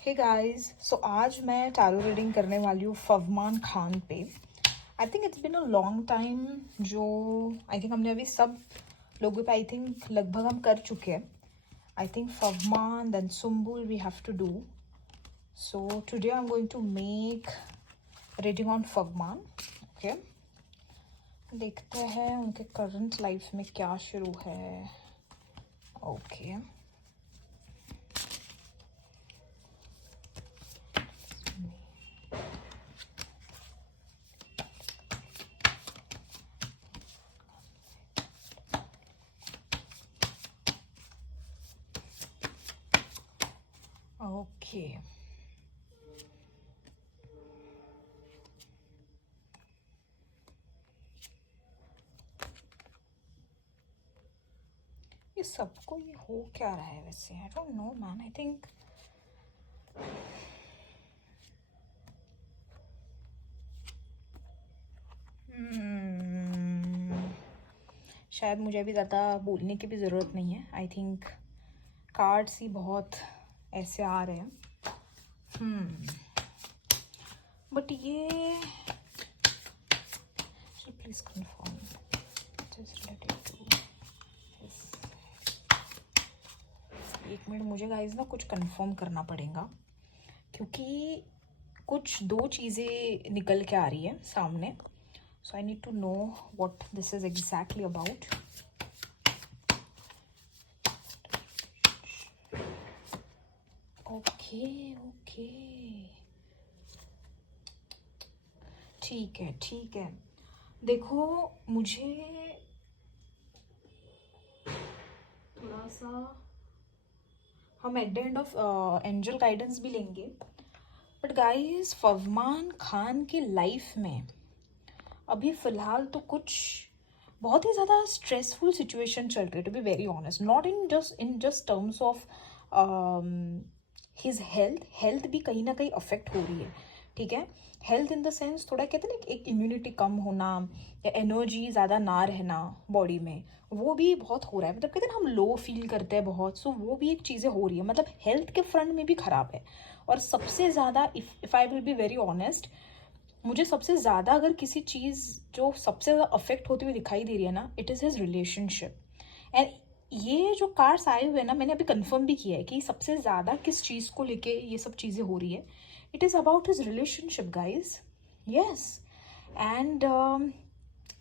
Hey guys, सो आज मैं tarot reading करने वाली हूँ फवमान खान पे। I think it's been a long time. जो आई थिंक हमने अभी सब लोगों पे आई थिंक लगभग हम कर चुके हैं। आई थिंक फवमान then Sumbul we have to do. So today I am going to make reading on फवमान। ओके, देखते हैं उनके करंट लाइफ में क्या शुरू है। ओके ओके ये सबको ये हो क्या रहा है वैसे? I don't know man. I think शायद मुझे अभी ज़्यादा बोलने की भी ज़रूरत नहीं है। आई थिंक कार्ड्स ही बहुत ऐसे आ रहे हैं। बट ये please confirm related to this. एक मिनट, मुझे गाइस ना कुछ कंफर्म करना पड़ेगा क्योंकि कुछ दो चीज़ें निकल के आ रही है सामने। So I need to know what this is exactly about. Okay okay, ठीक है ठीक है। देखो, मुझे थोड़ा सा हम at the end of angel guidance भी लेंगे। बट गाइस, फवमान खान की लाइफ में अभी फ़िलहाल तो कुछ बहुत ही ज़्यादा स्ट्रेसफुल सिचुएशन चल रही है, to be very honest. Not in just terms of his health भी कहीं ना कहीं अफेक्ट हो रही है। ठीक है, हेल्थ इन द सेंस थोड़ा कहते हैं ना एक इम्यूनिटी कम होना या एनर्जी ज़्यादा ना रहना बॉडी में, वो भी बहुत हो रहा है। मतलब कहते हैं ना हम लो फील करते हैं बहुत, सो वो भी एक चीज़ें हो रही है। मतलब हेल्थ के फ्रंट में भी ख़राब है। और सबसे ज़्यादा if I will B very honest, मुझे सबसे ज़्यादा अगर किसी चीज़ जो सबसे ज़्यादा अफेक्ट होती हुई दिखाई दे रही है ना, it is his relationship. And ये जो कार्ड्स आए हुए हैं ना, मैंने अभी कंफर्म भी किया है कि सबसे ज़्यादा किस चीज़ को लेके ये सब चीज़ें हो रही है। It is about his relationship guys. Yes. And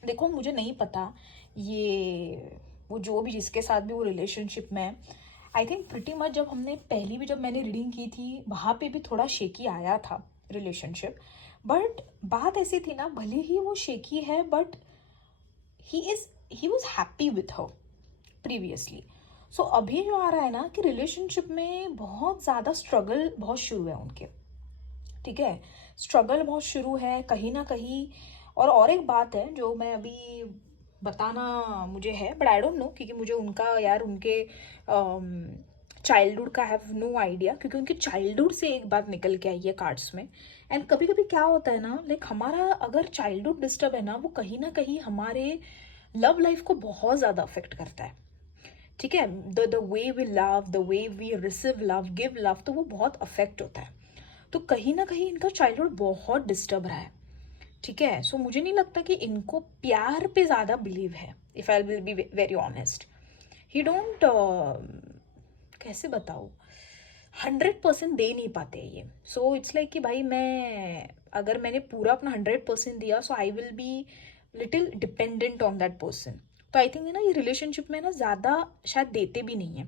देखो, मुझे नहीं पता ये वो जो भी जिसके साथ भी वो रिलेशनशिप में है, आई थिंक प्रिटी मच जब हमने पहली भी जब मैंने रीडिंग की थी वहाँ पे भी थोड़ा शेकी आया था रिलेशनशिप। बट बात ऐसी थी ना, भले ही वो शेकी है but he was happy with her previously. So अभी जो आ रहा है ना कि रिलेशनशिप में बहुत ज़्यादा स्ट्रगल बहुत शुरू है उनके। ठीक है, स्ट्रगल बहुत शुरू है कहीं ना कहीं। और एक बात है जो मैं अभी बताना मुझे है, बट आई डोंट नो क्योंकि मुझे उनका यार उनके चाइल्डहुड का हैव नो आइडिया, क्योंकि उनके चाइल्डहुड से एक बात निकल के आई है कार्ड्स में। एंड कभी कभी क्या होता है ना, लाइक हमारा अगर चाइल्डहुड डिस्टर्ब है ना, वो कहीं ना कहीं हमारे लव लाइफ को बहुत ज़्यादा अफेक्ट करता है। ठीक है, the way we love, the way we receive love, give love, तो वो बहुत अफेक्ट होता है। तो कहीं ना कहीं इनका चाइल्डहुड बहुत डिस्टर्ब रहा है। ठीक है, सो मुझे नहीं लगता कि इनको प्यार पे ज़्यादा बिलीव है, if I will B very honest. He don't, कैसे बताओ, 100% दे नहीं पाते ये। सो इट्स लाइक कि भाई मैं अगर मैंने पूरा अपना 100% दिया, so I will be little dependent on that person. तो आई थिंक ना ये रिलेशनशिप में ना ज़्यादा शायद देते भी नहीं है।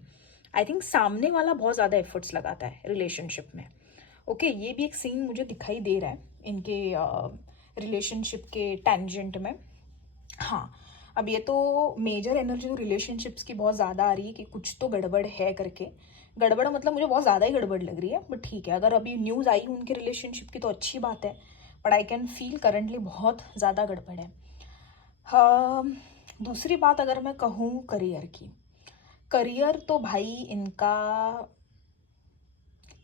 आई थिंक सामने वाला बहुत ज़्यादा एफर्ट्स लगाता है रिलेशनशिप में। ओके, ये भी एक सीन मुझे दिखाई दे रहा है इनके रिलेशनशिप के टेंजेंट में। हाँ, अब ये तो मेजर एनर्जी तो रिलेशनशिप्स की बहुत ज़्यादा आ रही है कि कुछ तो गड़बड़ है करके। गड़बड़ मतलब मुझे बहुत ज़्यादा ही गड़बड़ लग रही है, बट ठीक है, अगर अभी न्यूज़ आई उनके रिलेशनशिप की तो अच्छी बात है। But I can feel currently बहुत ज़्यादा गड़बड़ है। हाँ, दूसरी बात अगर मैं कहूँ करियर की, करियर तो भाई इनका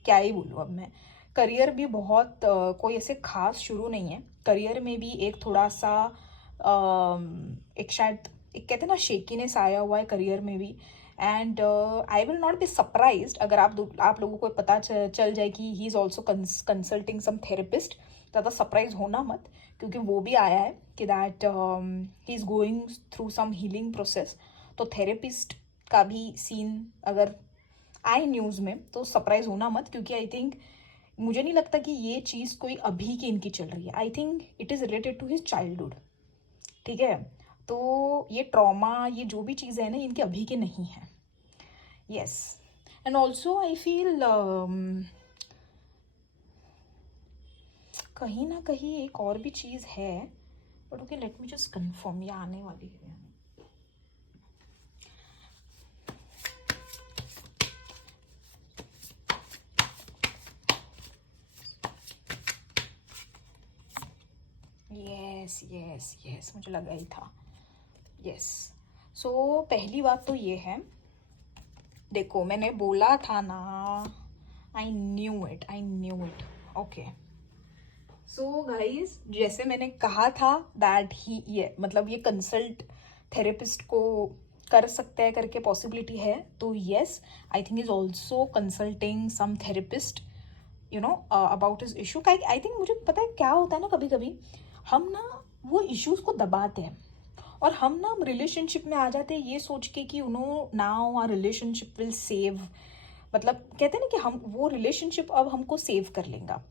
क्या ही बोलूँ अब मैं। करियर भी बहुत कोई ऐसे खास शुरू नहीं है। करियर में भी एक थोड़ा सा एक शायद एक कहते हैं ना शेकीनेस आया हुआ है करियर में भी। And I will not be surprised अगर आप लोगों को पता चल जाए कि he is also consulting some therapist. ज़्यादा सरप्राइज होना मत, क्योंकि वो भी आया है कि that he is going through some healing process. तो थेरेपिस्ट का भी सीन अगर आए न्यूज़ में तो सरप्राइज होना मत, क्योंकि आई थिंक मुझे नहीं लगता कि ये चीज़ कोई अभी की इनकी चल रही है. I think it is related to his childhood. ठीक है, तो ये ट्रॉमा, ये जो भी चीज़ें हैं ना, इनके अभी के नहीं हैं. Yes. And also I feel कहीं ना कहीं एक और भी चीज़ है, but okay let me just confirm. ये आने वाली है. यस यस यस, मुझे लगा ही था. यस. सो पहली बात तो ये है, देखो मैंने बोला था ना, I knew it. Okay. So guys, जैसे मैंने कहा था दैट ही, ये मतलब ये कंसल्ट थेरेपिस्ट को कर सकते हैं करके पॉसिबिलिटी है. तो yes, I think is also consulting some therapist, you know, about his issue. I think मुझे पता है क्या होता है ना, कभी कभी हम ना वो इश्यूज को दबाते हैं और हम ना रिलेशनशिप में आ जाते हैं ये सोच के कि now our relationship will save, मतलब कहते हैं ना कि हम वो रिलेशनशिप अब हमको सेव कर लेगा,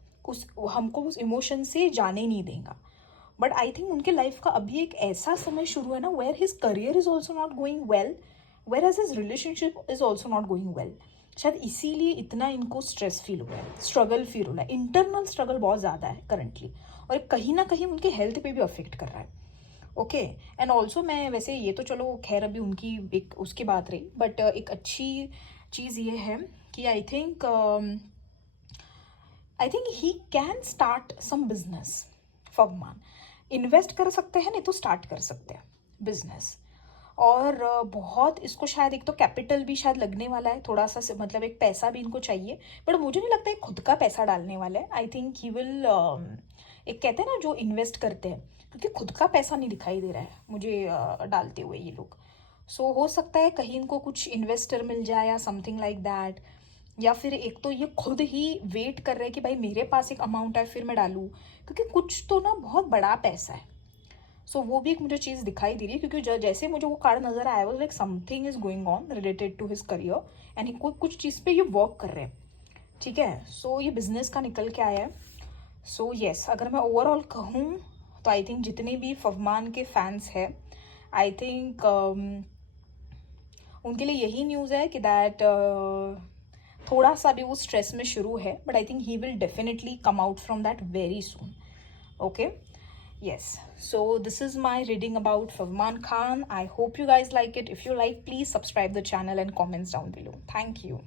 हमको उस इमोशन से जाने नहीं देगा. बट आई थिंक उनके लाइफ का अभी एक ऐसा समय शुरू है ना where his career is also not going well, whereas his relationship is also not going well. शायद इसीलिए इतना इनको स्ट्रेस फील हो रहा है, स्ट्रगल फील हो रहा है. इंटरनल स्ट्रगल बहुत ज़्यादा है करंटली, और कहीं ना कहीं उनके हेल्थ पे भी अफेक्ट कर रहा है. ओके. एंड ऑल्सो मैं वैसे, ये तो चलो खैर अभी उनकी एक उसकी बात रही, बट एक अच्छी चीज़ ये है कि I think he can start some business. फगमान इन्वेस्ट कर सकते हैं, नहीं तो स्टार्ट कर सकते हैं बिजनेस. और बहुत इसको शायद एक तो कैपिटल भी शायद लगने वाला है थोड़ा सा, मतलब एक पैसा भी इनको चाहिए. बट मुझे नहीं लगता है खुद का पैसा डालने वाला है. आई थिंक ही विल, एक कहते हैं ना जो इन्वेस्ट करते हैं, क्योंकि खुद का पैसा नहीं दिखाई दे रहा है मुझे डालते हुए ये लोग. सो हो सकता है कहीं इनको कुछ इन्वेस्टर मिल जाए या समथिंग लाइक दैट, या फिर एक तो ये खुद ही वेट कर रहे हैं कि भाई मेरे पास एक अमाउंट है फिर मैं डालूँ, क्योंकि कुछ तो ना बहुत बड़ा पैसा है. सो वो भी एक मुझे चीज़ दिखाई दे रही है, क्योंकि जैसे मुझे वो कार्ड नजर आया वो like something is going on related to his career, and कुछ चीज़ पे ये वर्क कर रहे हैं. ठीक है. सो ये बिजनेस का निकल के आया है. सो येस, अगर मैं ओवरऑल कहूँ तो आई थिंक जितने भी फहमान के फैंस हैं, आई थिंक उनके लिए यही न्यूज़ है कि दैट थोड़ा सा भी वो स्ट्रेस में शुरू है, but I think he will definitely come out from that very soon. Okay. Yes, so this is my reading about Fahmaan Khan. I hope you guys like it. If you like, please subscribe the channel and comments down below. Thank you.